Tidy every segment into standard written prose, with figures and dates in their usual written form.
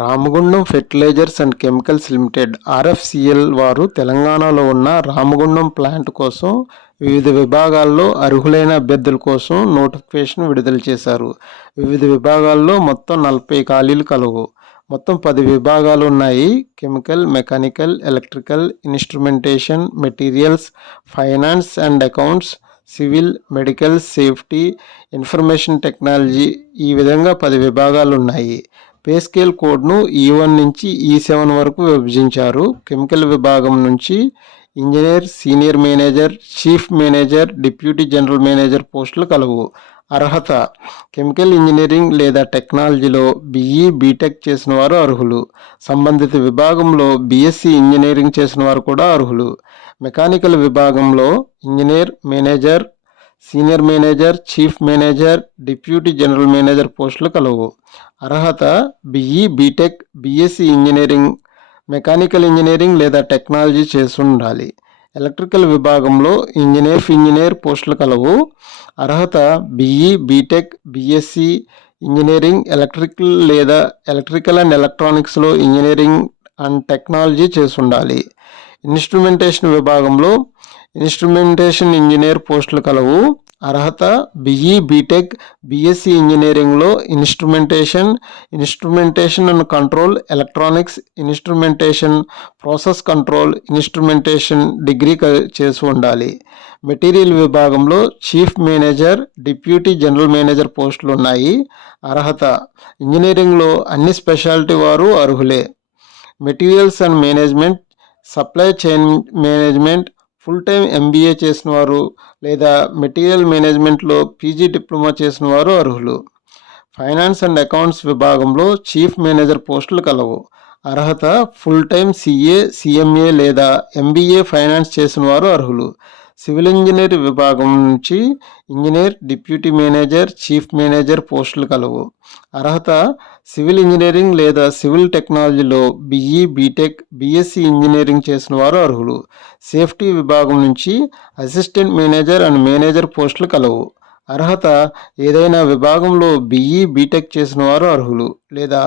Ramagundam fertilizers and chemicals limited RFCL వారు తెలంగాణలో ఉన్న రామగుండం ప్లాంట్ కోసం వివిధ విభాగాల్లో అర్హులైన అభ్యర్థుల కోసం నోటిఫికేషన్ విడుదల చేశారు. వివిధ విభాగాల్లో మొత్తం 40 ఖాళీలు కలవు. మొత్తం 10 విభాగాలు ఉన్నాయి. Chemical, mechanical, electrical, instrumentation, materials, finance and accounts, civil, medical, safety, information technology, ఈ విధంగా 10 విభాగాలు ఉన్నాయి. పే స్కేల్ కోడ్ను E1 నుంచి E7 వరకు విభజించారు. కెమికల్ విభాగం నుంచి engineer, senior manager, chief manager, deputy general manager పోస్టులు కలవు. అర్హత: కెమికల్ ఇంజనీరింగ్ లేదా టెక్నాలజీలో BE, బీటెక్ చేసిన వారు అర్హులు. సంబంధిత విభాగంలో BSc ఇంజనీరింగ్ చేసిన వారు కూడా అర్హులు. మెకానికల్ విభాగంలో engineer, manager, senior manager, chief manager, deputy general manager పోస్టులు కలవు. అర్హత: BE, BTech, BSc engineering, mechanical engineering లేదా టెక్నాలజీ చేసి ఉండాలి. ఎలక్ట్రికల్ విభాగంలో ఇంజనీర్ పోస్టులు కలవు. అర్హత: BE, బీటెక్, BSc ఇంజనీరింగ్, ఎలక్ట్రికల్ లేదా ఎలక్ట్రికల్ అండ్ ఎలక్ట్రానిక్స్లో ఇంజనీరింగ్ అండ్ టెక్నాలజీ చేసి ఉండాలి. ఇన్స్ట్రుమెంటేషన్ విభాగంలో ఇన్స్ట్రుమెంటేషన్ ఇంజనీర్ పోస్టులు కలవు. అర్హత: BE, బీటెక్, BSc ఇంజనీరింగ్లో instrumentation and control, electronics, instrumentation, process control, instrumentation degree చేసి ఉండాలి. మెటీరియల్ విభాగంలో chief manager, deputy general manager పోస్టులు ఉన్నాయి. అర్హత: ఇంజనీరింగ్లో అన్ని స్పెషాలిటీ వారు అర్హులే. Materials and management, supply chain management, full time MBA చేసిన వారు లేదా మెటీరియల్ మేనేజ్మెంట్లో PG డిప్లొమా చేసిన వారు అర్హులు. ఫైనాన్స్ అండ్ అకౌంట్స్ విభాగంలో చీఫ్ మేనేజర్ పోస్టులు కలవు. అర్హత: ఫుల్ టైం CA, CMA లేదా MBA ఫైనాన్స్ చేసిన వారు అర్హులు. సివిల్ ఇంజనీర్ విభాగం నుంచి engineer, deputy manager, chief manager పోస్టులు కలవు. అర్హత: సివిల్ ఇంజనీరింగ్ లేదా సివిల్ టెక్నాలజీలో BE, బీటెక్, BSc ఇంజనీరింగ్ చేసిన వారు అర్హులు. సేఫ్టీ విభాగం నుంచి అసిస్టెంట్ మేనేజర్ అండ్ మేనేజర్ పోస్టులు కలవు. అర్హత: ఏదైనా విభాగంలో BE, బీటెక్ చేసిన వారు అర్హులు లేదా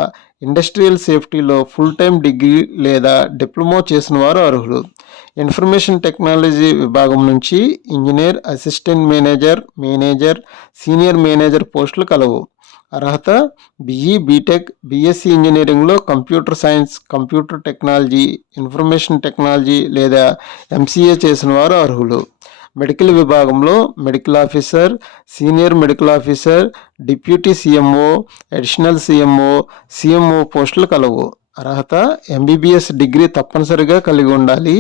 ఇండస్ట్రియల్ సేఫ్టీలో ఫుల్ టైం డిగ్రీ లేదా డిప్లొమా చేసిన వారు అర్హులు. ఇన్ఫర్మేషన్ టెక్నాలజీ విభాగం నుంచి engineer, assistant manager, senior manager పోస్టులు కలవు. అర్హత: BE, బీటెక్, BSc ఇంజనీరింగ్లో computer science, computer technology, information technology లేదా MCA చేసిన వారు అర్హులు. మెడికల్ విభాగంలో medical officer, senior medical officer, deputy CMO, additional CMO పోస్టులు కలవు. అర్హత: MBBS డిగ్రీ తప్పనిసరిగా కలిగి ఉండాలి.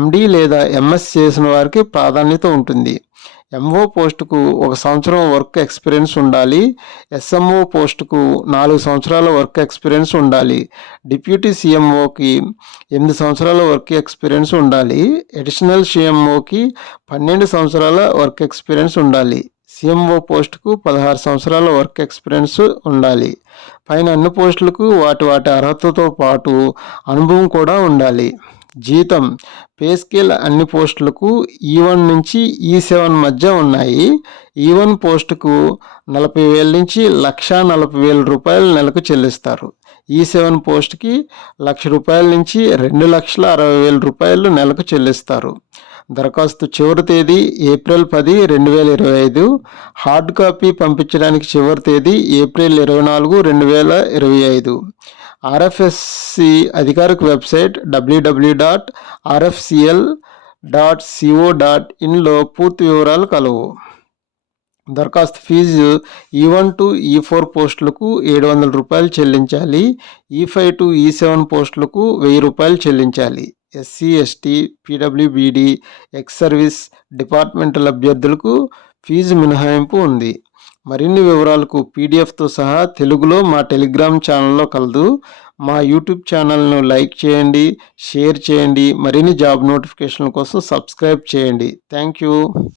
MD లేదా MS చేసిన వారికి ప్రాధాన్యత ఉంటుంది. MO పోస్టుకు 1 సంవత్సరం వర్క్ ఎక్స్పీరియన్స్ ఉండాలి. SMO పోస్టుకు 4 సంవత్సరాల వర్క్ ఎక్స్పీరియన్స్ ఉండాలి. డిప్యూటీ CMOకి 8 సంవత్సరాల వర్క్ ఎక్స్పీరియన్స్ ఉండాలి. అడిషనల్ CMOకి 12 సంవత్సరాల వర్క్ ఎక్స్పీరియన్స్ ఉండాలి. CMO పోస్టుకు 16 సంవత్సరాల వర్క్ ఎక్స్పీరియన్స్ ఉండాలి. పైన అన్ని పోస్టులకు వాటి అర్హతతో పాటు అనుభవం కూడా ఉండాలి. జీతం: పే స్కేల్ అన్ని పోస్టులకు E1 నుంచి E7 మధ్య ఉన్నాయి. E1 పోస్టుకు 40,000 నుంచి 1,40,000 రూపాయలు నెలకు చెల్లిస్తారు. E7 పోస్టుకి ₹1,00,000 నుంచి 2,60,000 రూపాయలు నెలకు చెల్లిస్తారు. దరఖాస్తు చివరి తేదీ ఏప్రిల్ 10, 2025. హార్డ్ కాపీ పంపించడానికి చివరి తేదీ ఏప్రిల్ 24, 2025. RFSC అధికారిక వెబ్సైట్ www.rfcl.co.inలో పూర్తి వివరాలు కలవు. దరఖాస్తు ఫీజు E1 to E4 పోస్టులకు ₹700 చెల్లించాలి. E5 to E7 పోస్టులకు ₹1,000 చెల్లించాలి. SC, ST, PWBD, ex service departmental అభ్యర్థులకు ఫీజు మినహాయింపు ఉంది. మరిన్ని వివరాలకు PDFతో సహా తెలుగులో మా టెలిగ్రామ్ ఛానల్లో కలదు. మా యూట్యూబ్ ఛానల్ను లైక్ చేయండి, షేర్ చేయండి. మరిన్ని జాబ్ నోటిఫికేషన్ల కోసం సబ్స్క్రైబ్ చేయండి. Thank you.